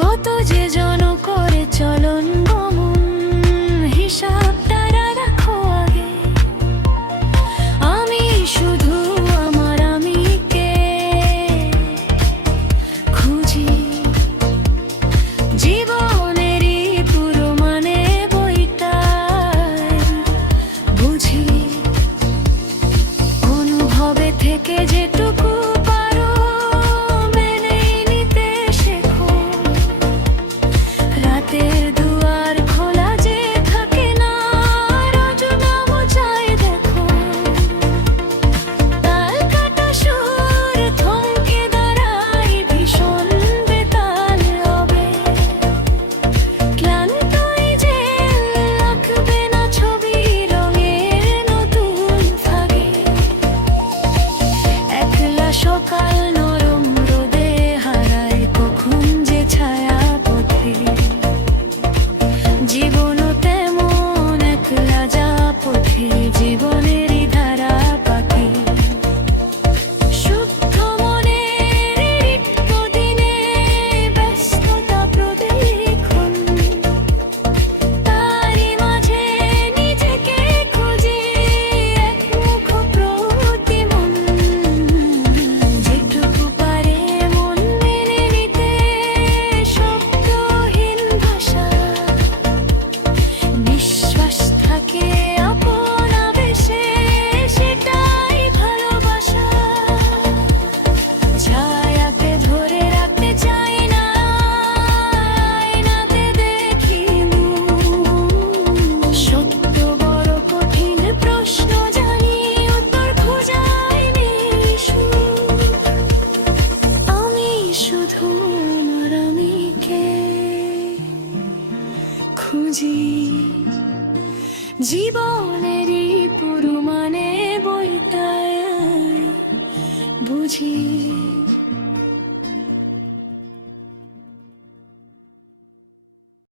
কত যে জন করে চলন গমন, হিসাব তারা রাখো আগে। আমি শুধু আমার আমিকে খুঁজি, জীবনেরই পুরো মানে বইটাই বুঝি। অনুভবে থেকে যেটুকু পারো মেনে নিতে শেখো। রাতের দুয়ার খোলা যে থাকে না, রজনা মজায় দেখো। তাল কাটা সুর থমকে দাঁড়ায় ভীষণ বেতাল হবে। ক্লান্তই যে রাখবে না ছবি রঙের নতুন ভাগে। একলা সকাল নরম রোদে হারায় কখন যে ছায়া পথে। জীবনও তেমন একলা যা পথে, জীবনেরই ধারা পাখি। শুদ্ধ মনের রিক্ত দিনে ব্যস্ততা প্রতিক্ষণ, তারই মাঝে নিজেকে খুঁজি একমুখ প্রতিমন। যেটুকু পারে মন মেনে নিতে শব্দহীন ভাষা, নিঃশ্বাস থাকে আপন আবেশে, সেটাই ভালোবাসা। ছায়াকে ধরে রাখতে চাই না, আয়নাতে দেখি মুখ। সত্য বড় কঠিন প্রশ্ন জানি, উত্তর খোঁজাই নিঃসুখ। আমি শুধু আমার আমিকে খুঁজি, জীবন